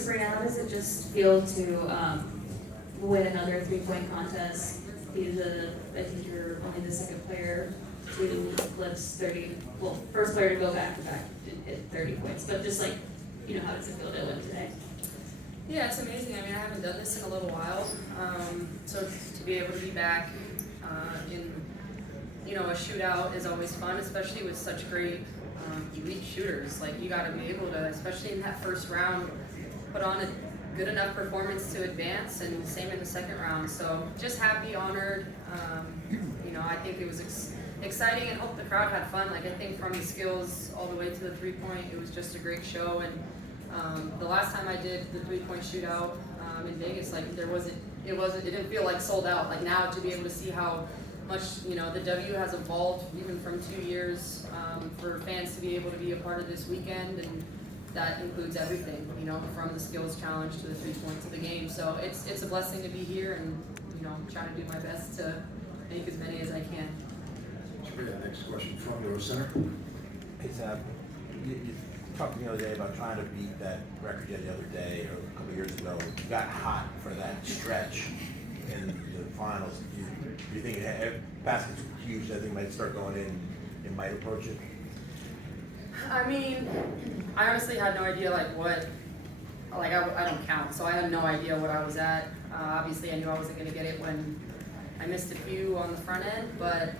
Sabrina, how does it just feel to win another 3-point contest? I think you're only the second player to eclipse 30, well, first player to go back to back and hit 30 points, but just like, how does it feel to win today? Yeah, it's amazing. I mean, I haven't done this in a little while, so to be able to be back in, a shootout is always fun, especially with such great elite shooters. Like, you got to be able to, especially in that first round, put on a good enough performance to advance, and same in the second round. So just happy, honored. I think it was exciting, and hope the crowd had fun. Like, I think from the skills all the way to the 3-point, it was just a great show. And the last time I did the 3-point shootout in Vegas, like, it didn't feel like sold out. Like, now to be able to see how much the W has evolved even from 2 years, for fans to be able to be a part of this weekend, and that includes everything, from the skills challenge to the 3-point to the game. So it's a blessing to be here, and trying to do my best to make as many as I can. Next question, front row center. Hey, Sab, you talked to me the other day about trying to beat that record you had the other day, or a couple years ago. You got hot for that stretch in the finals. Do you think basket's huge? I think it might start going in, it might approach it? I mean, I honestly had no idea, I don't count, so I had no idea what I was at. Obviously, I knew I wasn't going to get it when I missed a few on the front end, but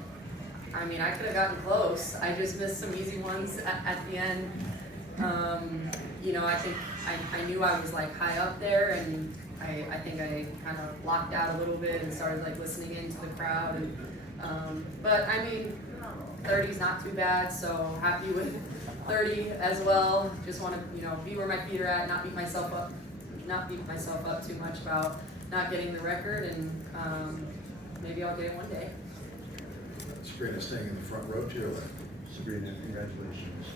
I mean, I could have gotten close. I just missed some easy ones at the end. I think I knew I was high up there, and I think I kind of locked out a little bit and started listening into the crowd. And but I mean, 30 is not too bad, so happy with 30 as well. Just want to be where my feet are at, not beat myself up too much about not getting the record, and maybe I'll get it one day. Sabrina staying in the front row to your left. Sabrina, congratulations.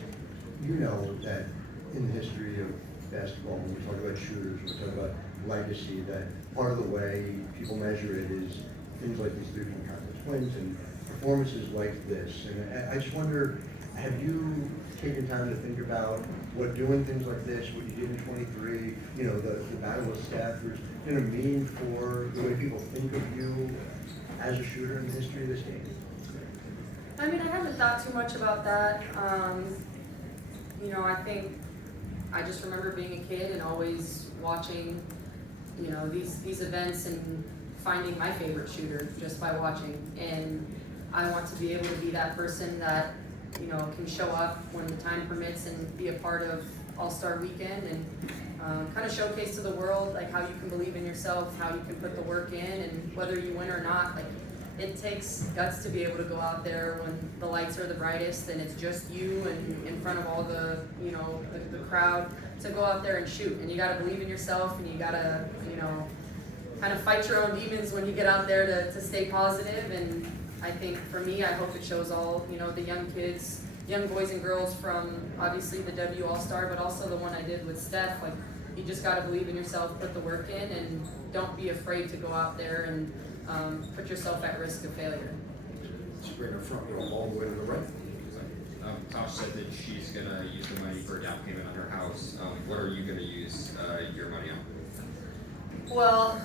You know that in the history of basketball, when we talk about shooters, we talk about legacy, that part of the way people measure it is things like these 3-point contest wins and performances like this. And I just wonder, have you taken time to think about what doing things like this, what you did in 23, the Battle of Steph, is going to mean for the way people think of you as a shooter in the history of this game? I mean, I haven't thought too much about that. I think I just remember being a kid and always watching, these events and finding my favorite shooter just by watching. And I want to be able to be that person that, can show up when the time permits and be a part of All-Star Weekend, and kind of showcase to the world how you can believe in yourself, how you can put the work in, and whether you win or not. It takes guts to be able to go out there when the lights are the brightest and it's just you and in front of all the the crowd, to go out there and shoot. And you got to believe in yourself, and you got to kind of fight your own demons when you get out there to stay positive. And I think for me, I hope it shows all the young kids, young boys and girls from obviously the W All-Star, but also the one I did with Steph. You just got to believe in yourself, put the work in, and don't be afraid to go out there and put yourself at risk of failure. Sabrina, front row all the way to the right. Tosh said that she's going to use the money for a down payment on her house. What are you going to use your money on? Well,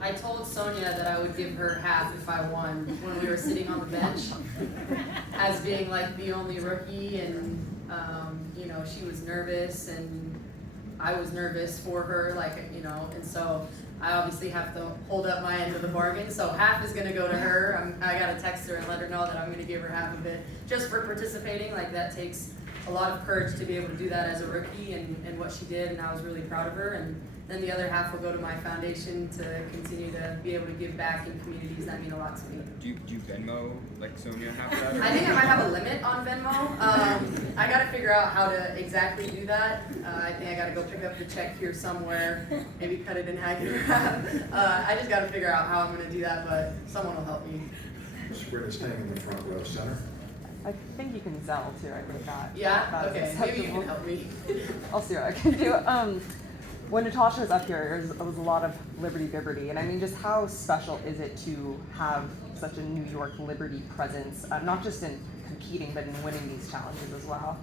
I told Sonia that I would give her half if I won when we were sitting on the bench, as being the only rookie, and she was nervous, and I was nervous for her, and so I obviously have to hold up my end of the bargain. So half is going to go to her. I got to text her and let her know that I'm going to give her half of it just for participating. That takes a lot of courage to be able to do that as a rookie, and what she did, and I was really proud of her. And then the other half will go to my foundation to continue to be able to give back in communities that mean a lot to me. Do you Venmo like Sonia half of that? I think I might have a limit on Venmo. I got to figure out how to exactly do that. I think I got to go pick up the check here somewhere, maybe cut it in half. I just got to figure out how I'm going to do that, but someone will help me. Sabrina staying in the front row center. I think you can Zelle too. I think that. Yeah. That's Okay. acceptable. Maybe you can help me. I'll see what I can do. When Natasha was up here, it was a lot of Liberty, and I mean, just how special is it to have such a New York Liberty presence, not just in competing, but in winning these challenges as well?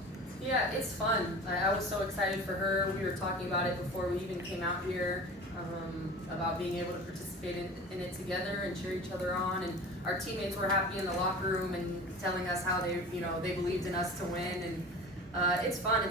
Yeah, it's fun. I was so excited for her. We were talking about it before we even came out here, about being able to participate in it together and cheer each other on. And our teammates were happy in the locker room and telling us how they believed in us to win. And it's fun.